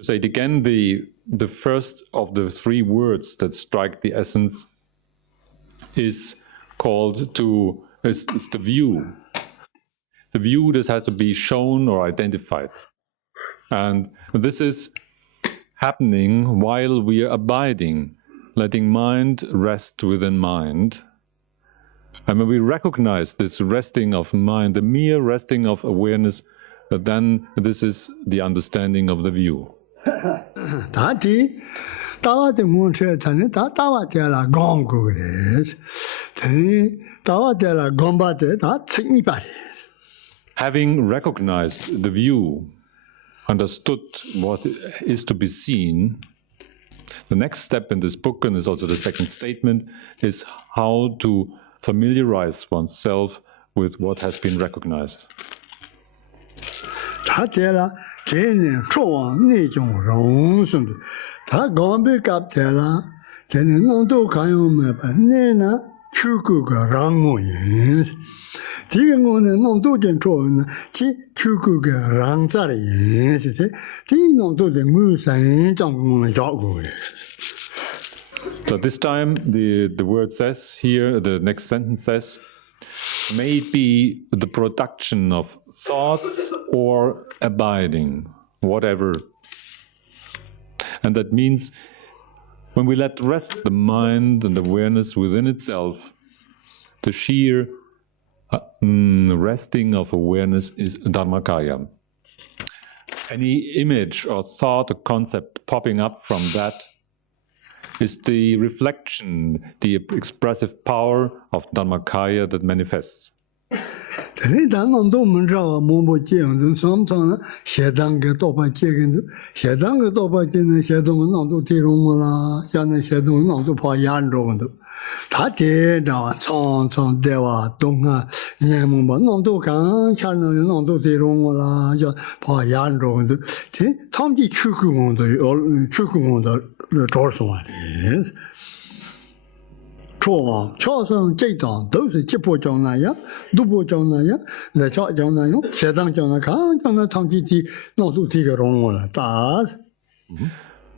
To say it again, the first of the three words that strike the essence is called to, is the view. The view that has to be shown or identified. And this is happening while we are abiding, letting mind rest within mind. And when we recognize this resting of mind, the mere resting of awareness, then this is the understanding of the view. Having recognized the view, understood what is to be seen, the next step in this book, and is also the second statement, is how to familiarize oneself with what has been recognized. So this time the word says here, the next sentence says, may it be the production of thoughts or abiding, whatever. And that means when we let rest the mind and awareness within itself, the sheer resting of awareness is Dharmakaya. Any image or thought or concept popping up from that is the reflection, the expressive power of Dharmakaya that manifests.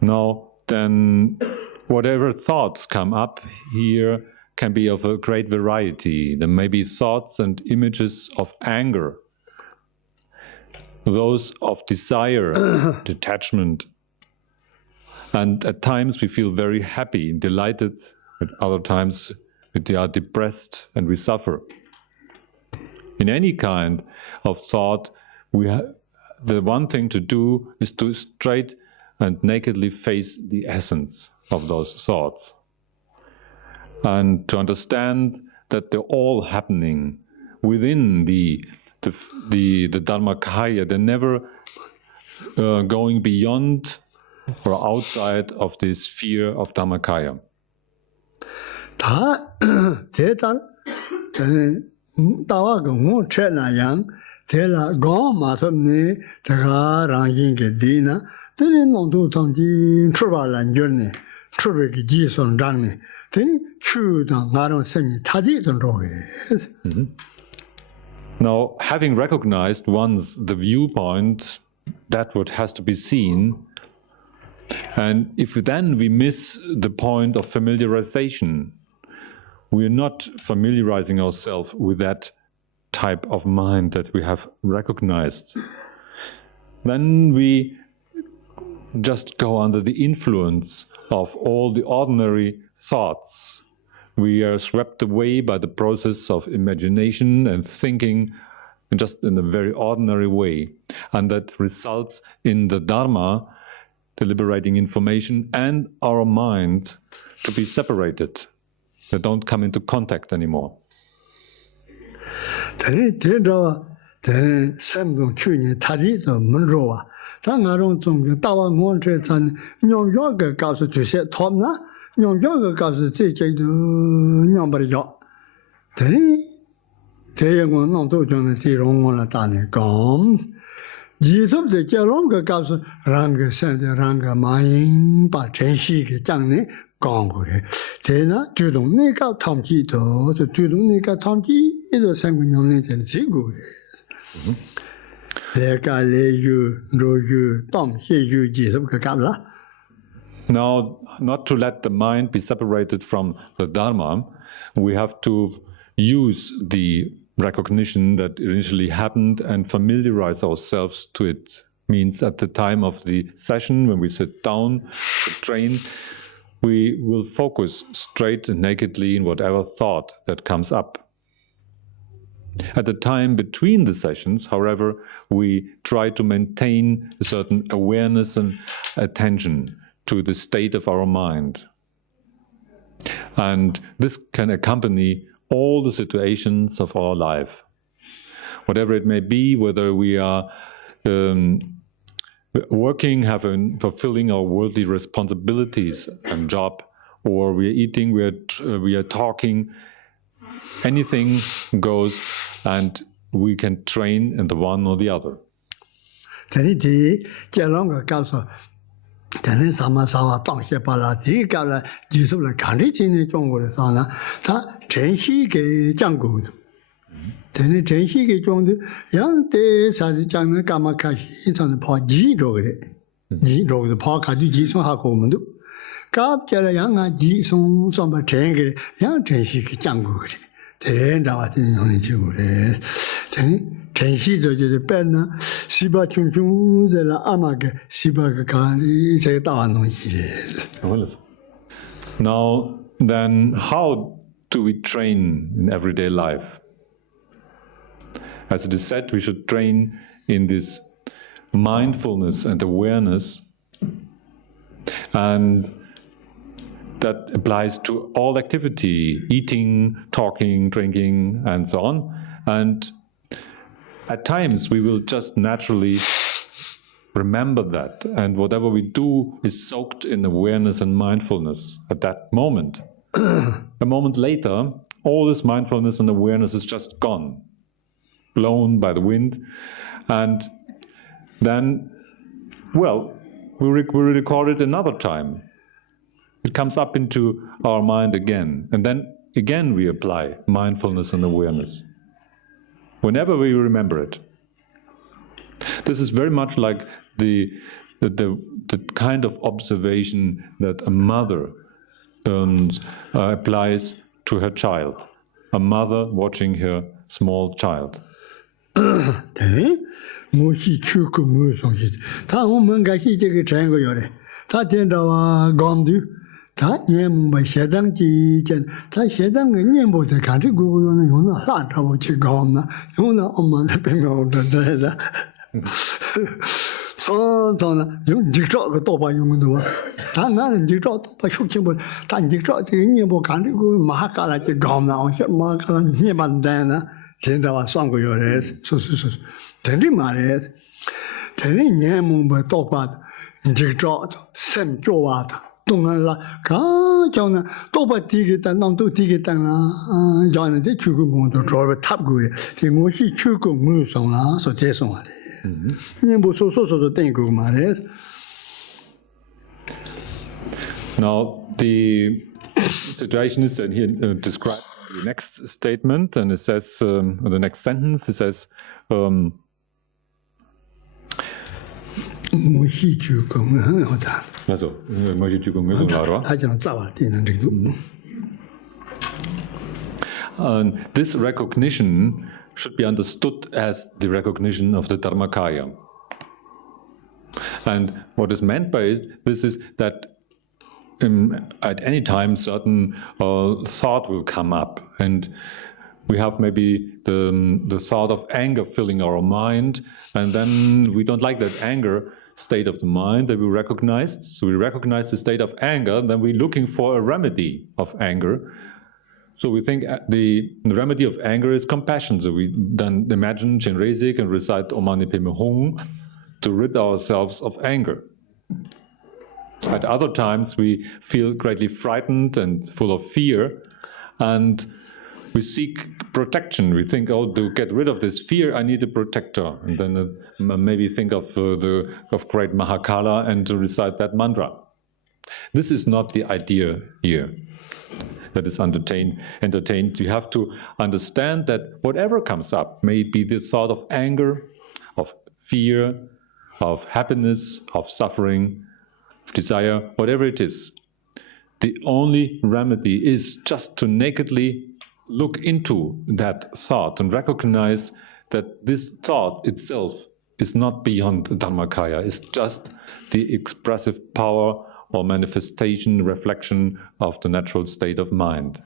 Now, then, whatever thoughts come up here can be of a great variety. There may be thoughts and images of anger, those of desire, detachment, and at times we feel very happy and delighted. At other times we are depressed and we suffer. In any kind of thought, the one thing to do is to straight and nakedly face the essence of those thoughts. And to understand that they're all happening within the Dharmakaya. They're never going beyond or outside of the sphere of Dharmakaya. Now, having recognized once the viewpoint, that what has to be seen, and if then we miss the point of familiarization, we are not familiarizing ourselves with that type of mind that we have recognized, then we just go under the influence of all the ordinary thoughts. We are swept away by the process of imagination and thinking just in a very ordinary way. And that results in the Dharma, the liberating information, and our mind to be separated. They don't come into contact anymore. Now, not to let the mind be separated from the Dharma, we have to use the recognition that initially happened and familiarize ourselves to it. Means at the time of the session, when we sit down to train, we will focus straight and nakedly in whatever thought that comes up. At the time between the sessions, however, we try to maintain a certain awareness and attention to the state of our mind. And this can accompany all the situations of our life. Whatever it may be, whether we are working, fulfilling our worldly responsibilities and job, or we are eating, we are talking, anything goes, and we can train in the one or the other. Now, then, how do we train in everyday life? As it is said, we should train in this mindfulness and awareness, and that applies to all activity, eating, talking, drinking, and so on. And at times we will just naturally remember that, and whatever we do is soaked in awareness and mindfulness at that moment. A moment later, all this mindfulness and awareness is just gone, blown by the wind, and then, well, we record it another time. It comes up into our mind again, and then again we apply mindfulness and awareness whenever we remember it. This is very much like the kind of observation that a mother applies to her child. A mother watching her small child. Now, the situation is here described in the next statement, and it says, the next sentence, it says, this recognition should be understood as the recognition of the Dharmakaya. And what is meant by this is that at any time certain thought will come up, and we have maybe the thought of anger filling our mind, and then we don't like that anger state of the mind that we recognize. So we recognize the state of anger, then we're looking for a remedy of anger. So we think the remedy of anger is compassion. So we then imagine Chenrezig and recite Om Mani Padme Hum to rid ourselves of anger. At other times we feel greatly frightened and full of fear, and we seek protection. We think, oh, to get rid of this fear, I need a protector. And then maybe think of great Mahakala and to recite that mantra. This is not the idea here that is entertained. You have to understand that whatever comes up, may it be the thought of anger, of fear, of happiness, of suffering, desire, whatever it is. The only remedy is just to nakedly look into that thought and recognize that this thought itself is not beyond Dharmakaya. It's just the expressive power or manifestation, reflection of the natural state of mind.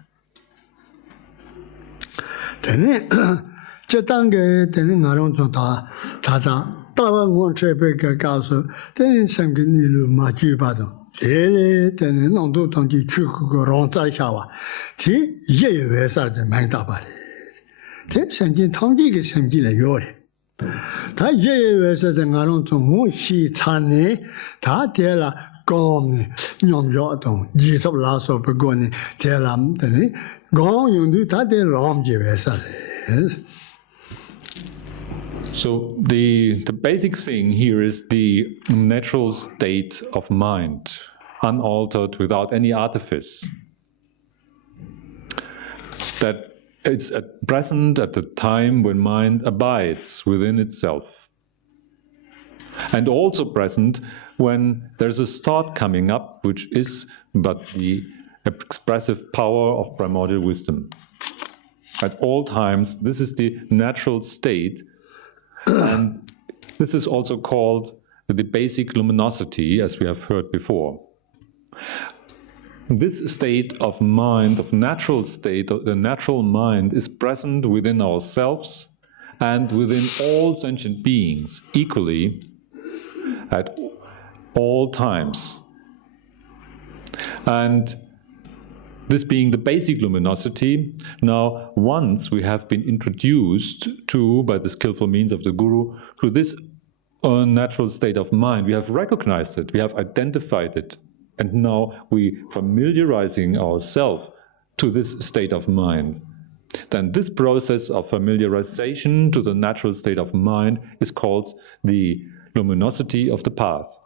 So the basic thing here is the natural state of mind, unaltered, without any artifice. That it's present at the time when mind abides within itself. And also present when there's a thought coming up, which is but the expressive power of primordial wisdom. At all times, this is the natural state, and this is also called the basic luminosity, as we have heard before. This state of mind, of natural state, of the natural mind, is present within ourselves and within all sentient beings equally at all times. And this being the basic luminosity, now once we have been introduced to, by the skillful means of the Guru, to this natural state of mind, we have recognized it, we have identified it, and now we familiarizing ourselves to this state of mind. Then this process of familiarization to the natural state of mind is called the luminosity of the path.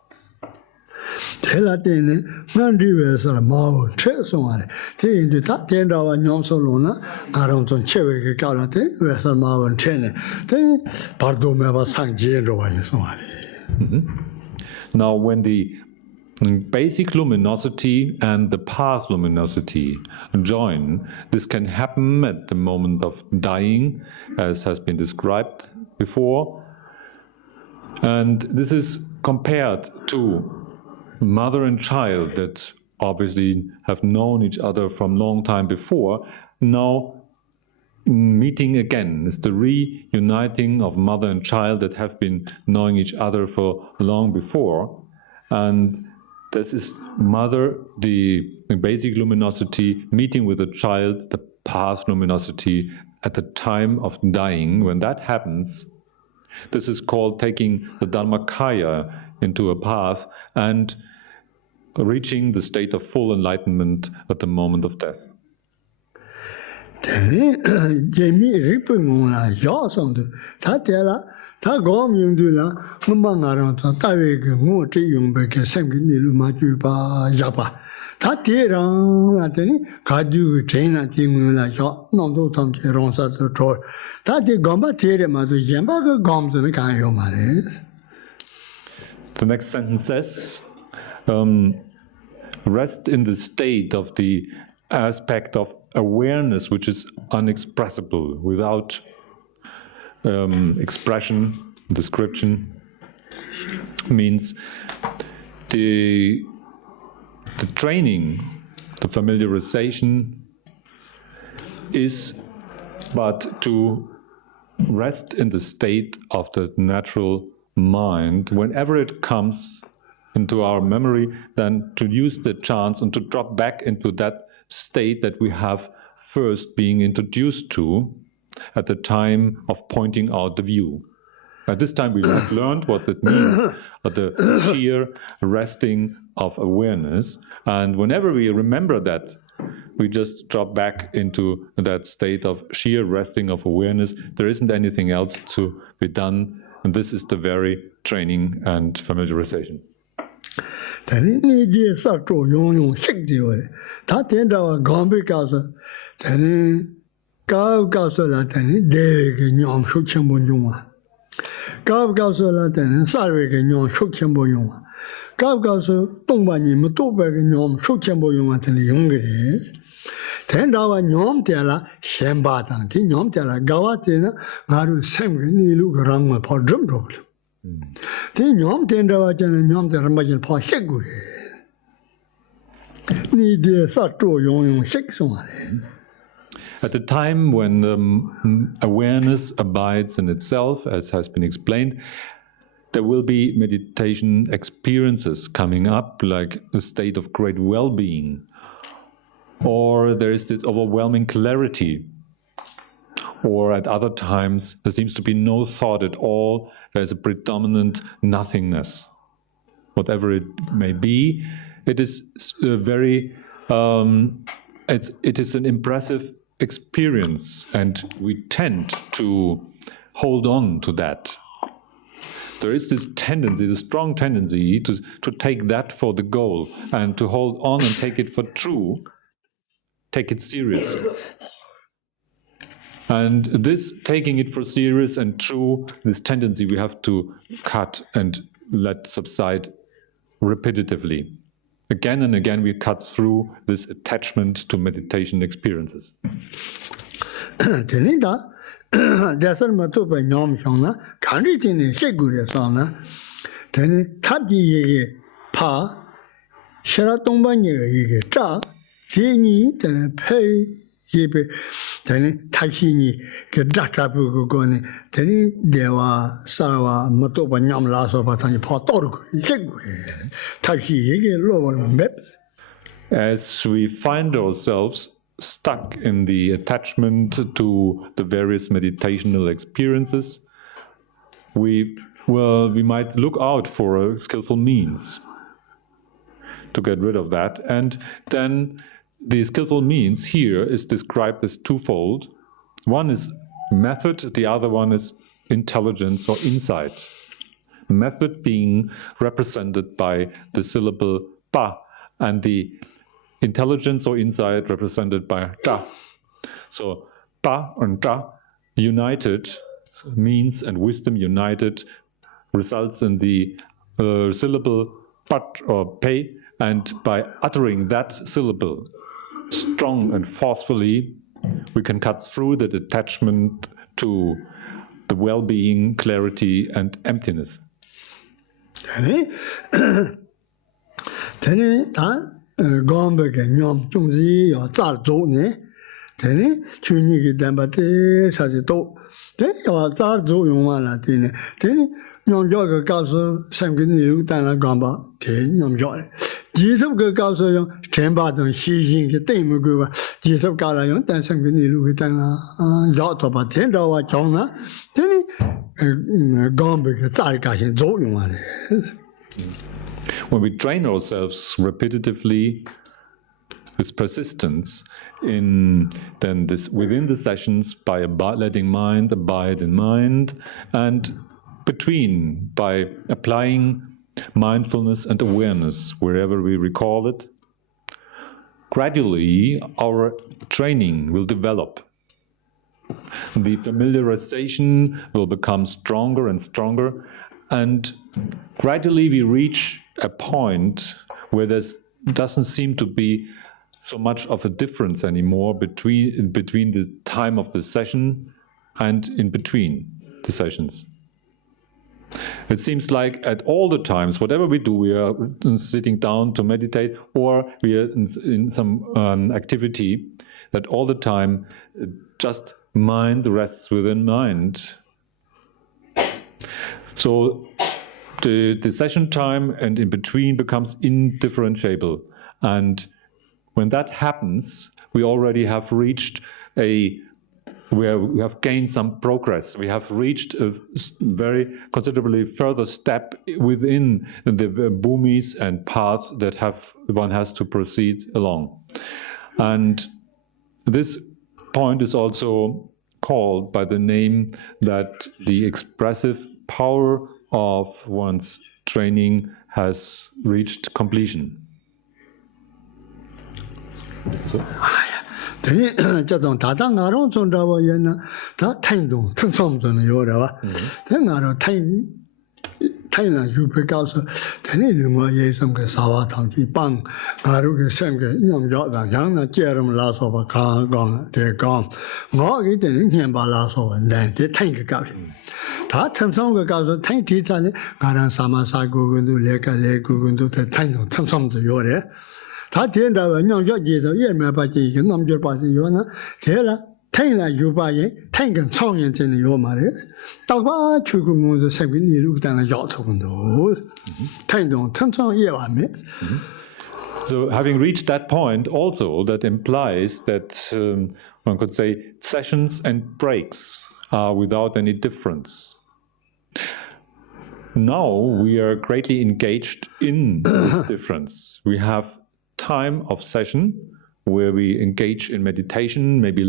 Now when the basic luminosity and the path luminosity join, this can happen at the moment of dying, as has been described before. And this is compared to mother and child that obviously have known each other from long time before, now meeting again. It's the reuniting of mother and child that have been knowing each other for long before. And this is mother, the basic luminosity, meeting with the child, the path luminosity, at the time of dying. When that happens, this is called taking the Dharmakaya into a path and reaching the state of full enlightenment at the moment of death. The next sentence says, rest in the state of the aspect of awareness, which is inexpressible, without expression, description, means the training, the familiarization is but to rest in the state of the natural mind. Whenever it comes into our memory, then to use the chance and to drop back into that state that we have first being introduced to at the time of pointing out the view. At this time we have learned what it means, the sheer resting of awareness, and whenever we remember that, we just drop back into that state of sheer resting of awareness. There isn't anything else to be done, and this is the very training and familiarization. Gav Gaso la then, Sarvik and Yon Shukembo Yuma. Gav Gaso, Dongbani, Mutuberg and Yom Shukembo Yuma and the younger. Tendawa Yom Tela, Shembatan, Yom Tela, Gawatina, Naru Semgri, look around my poor drum road. Then Yom Tendawa and Yom Teramajan Paw Sheguri. Need the Sato Yon Shik on. At the time when awareness abides in itself, as has been explained, there will be meditation experiences coming up, like a state of great well-being, or there is this overwhelming clarity, or at other times there seems to be no thought at all, there's a predominant nothingness. Whatever it may be, it is very, it is an impressive experience, and we tend to hold on to that. There is this tendency, the strong tendency to take that for the goal and to hold on and take it for true, take it serious. And this taking it for serious and true, this tendency we have to cut and let subside repetitively. Again and again we cut through this attachment to meditation experiences. Teninda, desert matuba nyom shona, country in Sheguri sona, then Tabi Yegi Pa, Sheratomba Yegi Cha, Tini, then pay Yibe, then Tashini, Gedatabu Goni, then Dewa, Sawa, Matuba Nyam Lasso, Batani Patorg, Sheguri, Tashi Yegi, lower map. As we find ourselves stuck in the attachment to the various meditational experiences, we might look out for a skillful means to get rid of that. And then the skillful means here is described as twofold. One is method, the other one is intelligence or insight. Method being represented by the syllable pa, and the intelligence or insight represented by ta. So pa and ta united, means and wisdom united, results in the syllable pat or pei, and by uttering that syllable strong and forcefully, we can cut through the attachment to the well-being, clarity, and emptiness. Gombe Nyom Chungzi or Tsar Zone, then Chuni Dambate Sajito, then your Tsar Zone Latine, then Yom Yoga Gaso, Sangin Dana Gamba, then Yom Joy. Jesus Gaso, Chamba, and Xi Jing, Temugu, Jesus Galayon, then Sangin Lutana, Yatoba, Tenda, Jona, then Gombe Tsar Gashin Zone. When we train ourselves repetitively with persistence within the sessions by letting mind abide in mind, and by applying mindfulness and awareness wherever we recall it, gradually our training will develop. The familiarization will become stronger and stronger, and gradually we reach a point where there doesn't seem to be so much of a difference anymore between the time of the session and in between the sessions. It seems like at all the times, whatever we do, we are sitting down to meditate, or we are in some activity, that all the time just mind rests within mind. So the session time and in between becomes indifferentiable. And when that happens, we already have reached where we have gained some progress. We have reached a very considerably further step within the bhumis and paths that one has to proceed along. And this point is also called by the name that the expressive power of one's training has reached completion. So. 等这种大家俺们从这个人呢，他听懂听从的有的吧？等俺们听了就被告诉，等你如果有什么沙瓦汤去帮，俺们个什么用药的，让那接着拉说吧，讲，我给等你先把拉说完，再听个告诉。他听从个告诉，听提出来，俺们什么啥个都来个都在听懂听从的有的。他听到了，让药接着也没把这个，那么就把这有呢，接了。听了有把人，听跟常人真的有嘛的，大把出个我就身边一路当了摇头的，听懂听从也完美。So having reached that point, also that implies that one could say sessions and breaks are without any difference. Now we are greatly engaged in this difference. We have time of session where we engage in meditation, maybe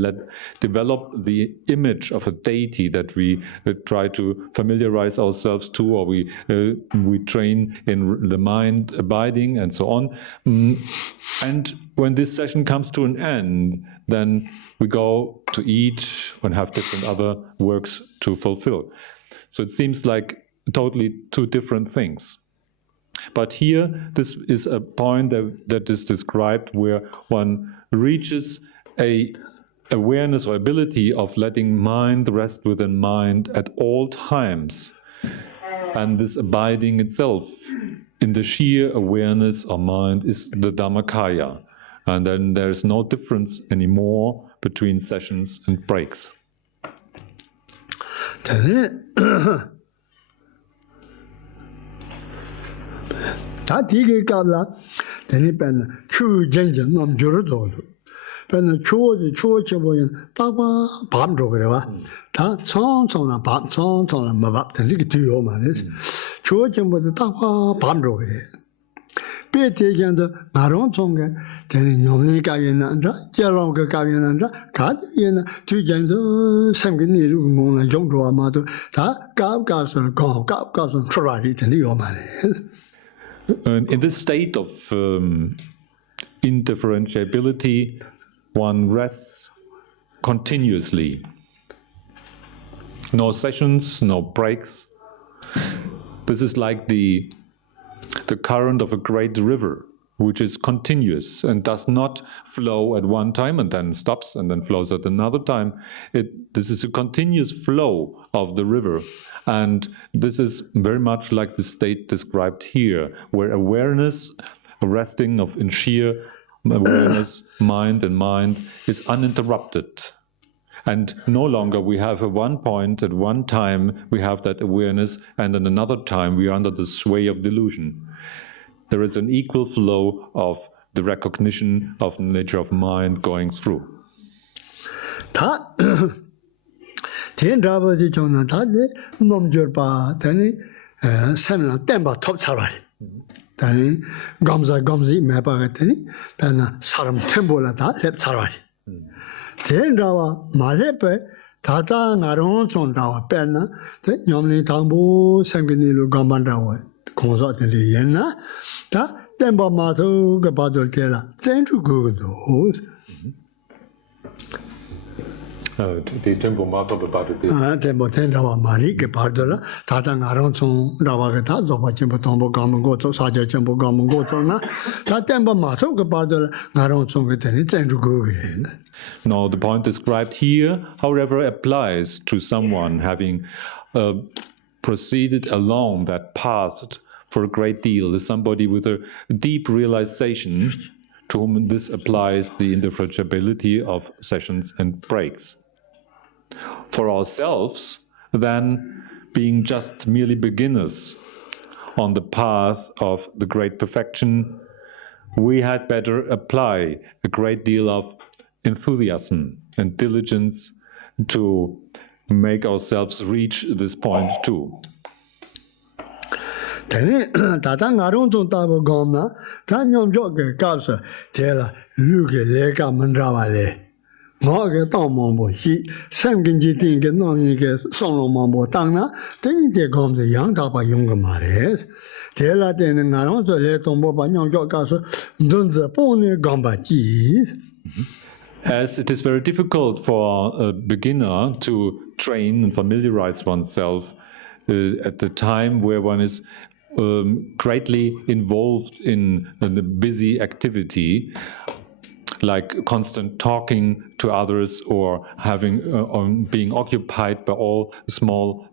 develop the image of a deity that we try to familiarize ourselves to, or we train in the mind abiding and so on. And when this session comes to an end, then we go to eat and have different other works to fulfill. So it seems like totally two different things. But here, this is a point that is described where one reaches a awareness or ability of letting mind rest within mind at all times. And this abiding itself in the sheer awareness of mind is the Dharmakaya. And then there is no difference anymore between sessions and breaks. 다 디게 갑라 되니 뺀 추전전 놈 줄어도 뺀 추어지 보면 딱봐 밤도 그래 다 천천한 밤 천천한 마밥 되게 뒤요 말이지 추어전보다 딱봐 밤도 그래 배대견도 나론 총게 되는 놈이 가면한다 제로가 가면한다 가면은 뒤전도 생긴이 루고는 정도 아마도 다 깝깝선 깝깝선 출발이 되요 말이지. In this state of indifferentiability, one rests continuously. No sessions, no breaks. This is like the current of a great river, which is continuous and does not flow at one time and then stops and then flows at another time. This is a continuous flow of the river. And this is very much like the state described here, where awareness, resting in sheer awareness, mind and mind, is uninterrupted. And no longer we have at one point, at one time, we have that awareness, and at another time we are under the sway of delusion. There is an equal flow of the recognition of the nature of mind going through. 텐라버지 정나 다데 몸절바 되니 semna temba top 차라리 다니 감지 매바가 되니 배나 사람 템보라 다랩 차라리 텐라와 말레베 다다 나론 존다와 배나 냠니 당보 생긴이로 감반다와 공사들이 옛나 다 temba 마토가 받을 때라 전주 그거도 the temple matter about it. Temple Tendawa Mari, Gepardola, Tata Naronson, Ravagata, Zopachimbo Tombo Gamangoto, Saja Jumbo Gamangotona, that temple mato, Gepardola, Naronson Vitani, and to go in. No, the point described here, however, applies to someone having proceeded along that path for a great deal, somebody with a deep realization to whom this applies the indifferentiability of sessions and breaks. For ourselves, then, being just merely beginners on the path of the great perfection, we had better apply a great deal of enthusiasm and diligence to make ourselves reach this point too. Tata Naronson Tabo Gomna, Tanyom Joke Kapsa, Tela, Luke, Leka Mandravale. Morgan Tombo, she, Sanginji think and non Solo Mombo Tana, then there comes the young Tapa Younger Mares. Tela then Naronso let Tombo Banyon Jocasa, don't the pony gomba cheese. As it is very difficult for a beginner to train and familiarize oneself at the time where one is greatly involved in a busy activity, like constant talking to others or being occupied by all small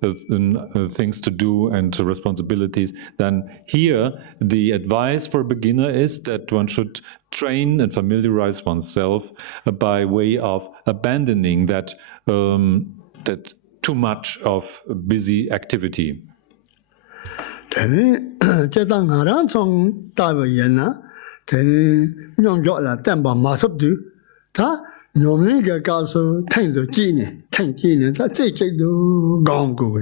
things to do and responsibilities, then here the advice for a beginner is that one should train and familiarize oneself by way of abandoning that too much of busy activity. Then young got la temper mass up do. Ta normally get got so ten the genie, that's it do gone go.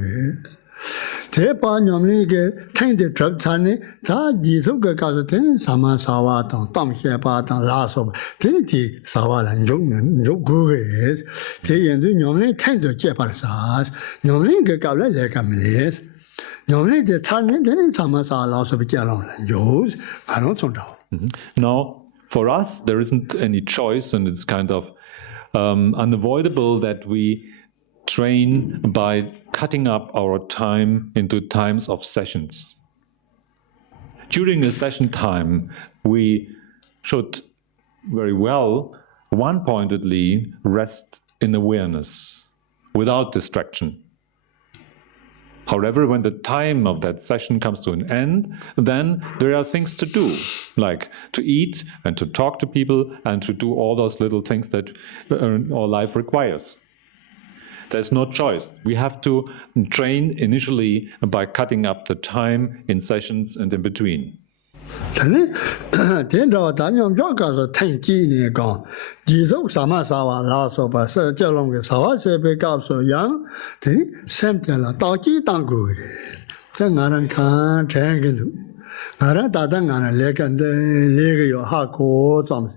Tepa normally get ten the trap tani, ta jisu get got ten, sama sawa, tom shepa, last of tinity, sawa and young go. They normally ten the jeopardized, normally get got like a minute. Normally the tani, then sama saw loss of jalon and yours, I don't know. Now, for us, there isn't any choice, and it's kind of unavoidable that we train by cutting up our time into times of sessions. During a session time, we should very well, one-pointedly, rest in awareness, without distraction. However, when the time of that session comes to an end, then there are things to do, like to eat and to talk to people and to do all those little things that our life requires. There's no choice. We have to train initially by cutting up the time in sessions and in between. Then Jesus sama sawa la so ba se jalong ke sawa se be ka so yang then sem te la ta ji tang gu de ta ngaran khan chen ke lu ngaran ta ta ngaran le kan de le ge yo ha ko zam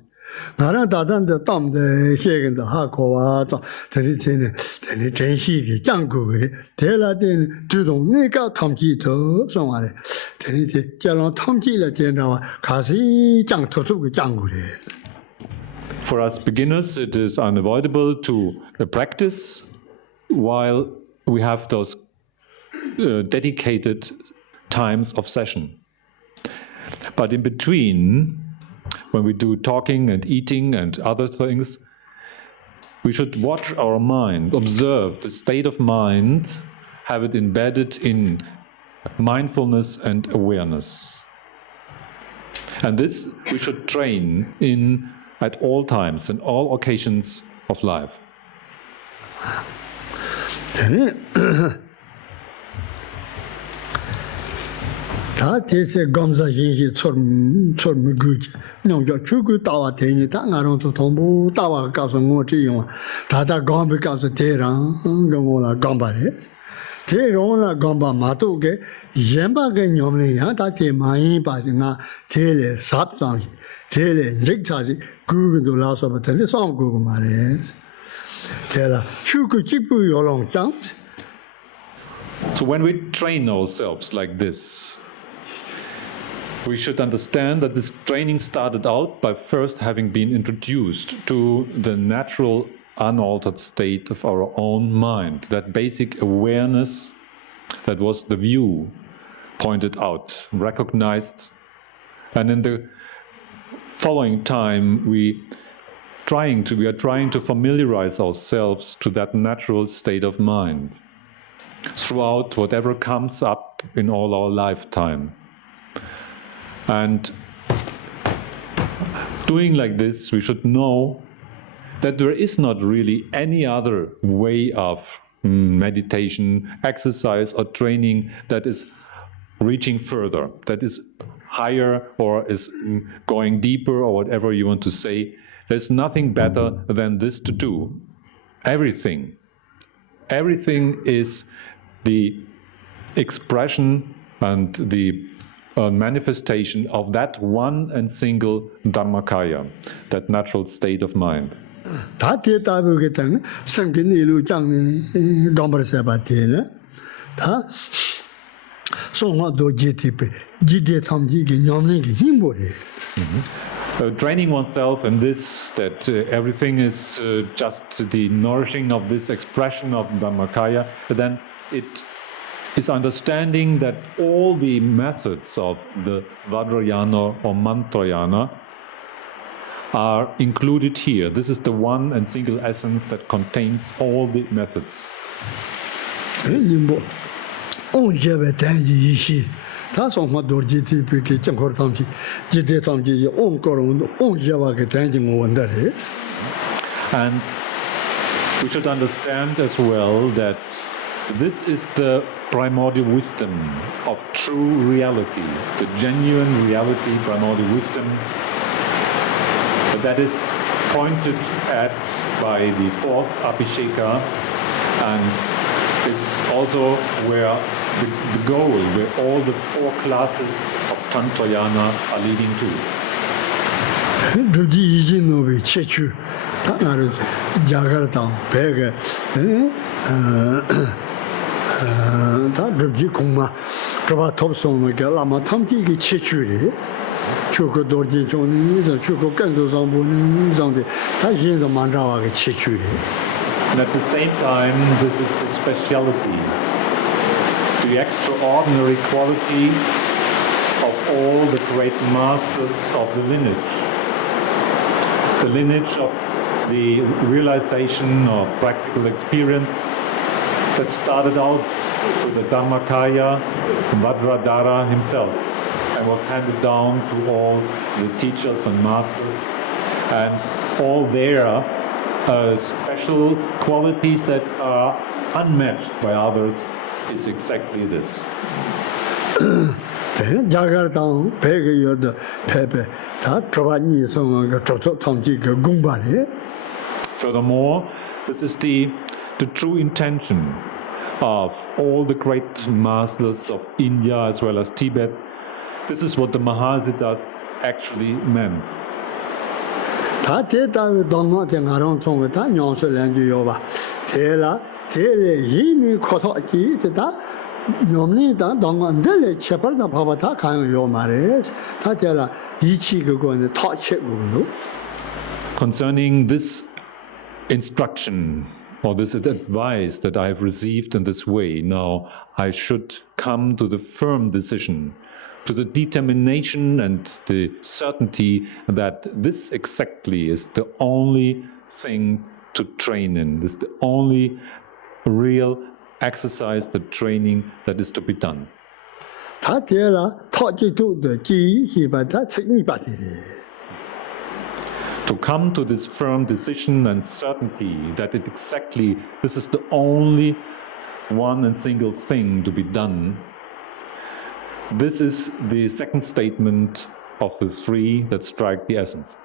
ngaran ta ta de tam de xie gen de ha ko wa zam de chen de chen xi ge jang gu de de la de du dong ne ka tham ji to so wa de de jalong tham ji le jian da wa ka si jang to su ge jang gu de. For us beginners, it is unavoidable to practice while we have those dedicated times of session. But in between, when we do talking and eating and other things, we should watch our mind, observe the state of mind, have it embedded in mindfulness and awareness. And this we should train in at all times, in all occasions of life. Thế rồi là gom bà mà tu cái yếm bà cái nhóm này hả ta chỉ mà yên bà chỉ nga thế là sắp xong thế là nhích ra gì cứ cái đó sao mà thế là xong cứ mà đấy thế là chú cứ chỉ bùi ở lòng trắng. So when we train ourselves like this, we should understand that this training started out by first having been introduced to the natural unaltered state of our own mind, that basic awareness that was the view pointed out, recognized, and in the following time we are trying to familiarize ourselves to that natural state of mind throughout whatever comes up in all our lifetime. And doing like this, we should know that there is not really any other way of meditation, exercise, or training that is reaching further, that is higher or is going deeper or whatever you want to say. There's nothing better than this to do. Everything is the expression and the manifestation of that one and single Dharmakaya, that natural state of mind. Tā tē tāpū kē tāng sāṅ kē nē lū chāng nē gāmbar sā pā tē nē tā 송화 도지티페 지데 탐지기 냠닝기 힘보리. Training oneself in this, that everything is just the nourishing of this expression of Dharmakaya, then it is understanding that all the methods of the Vajrayana or Mantrayana are included here. This is the one and single essence that contains all the methods. And we should understand as well that this is the primordial wisdom of true reality, the genuine reality, primordial wisdom, that is pointed at by the fourth Abhisheka, and is also where the goal, where all the four classes of Tantrayana are leading to. And at the same time, this is the speciality, the extraordinary quality of all the great masters of the lineage of the realization of practical experience that started out with the Dharmakaya, Vajradhara himself, and was handed down to all the teachers and masters, and all their special qualities that are unmatched by others is exactly this. Furthermore, this is the true intention of all the great masters of India as well as Tibet. This is what the Mahasiddhas actually meant. Concerning this instruction or this advice that I have received in this way, now I should come to the firm decision, to the determination and the certainty that this exactly is the only thing to train in. This is the only real exercise, the training that is to be done. To come to this firm decision and certainty that this is the only one and single thing to be done. This is the second statement of the three that strike the essence.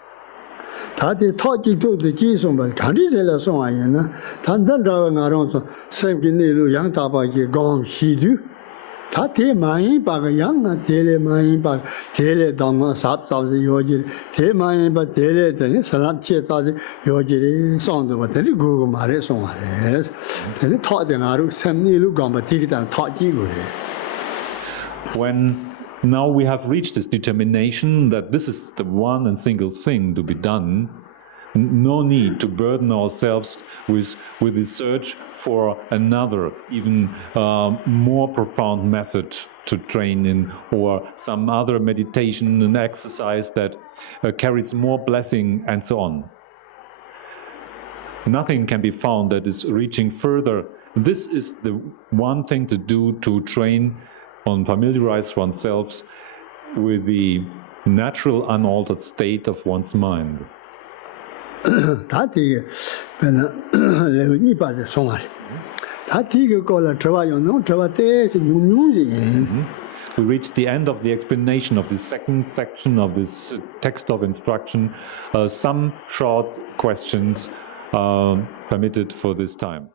When now we have reached this determination that this is the one and single thing to be done, no need to burden ourselves with the search for another, even more profound method to train in, or some other meditation and exercise that carries more blessing and so on. Nothing can be found that is reaching further. This is the one thing to do to train on familiarize oneself with the natural unaltered state of one's mind. We reached the end of the explanation of the second section of this text of instruction. Some short questions permitted for this time.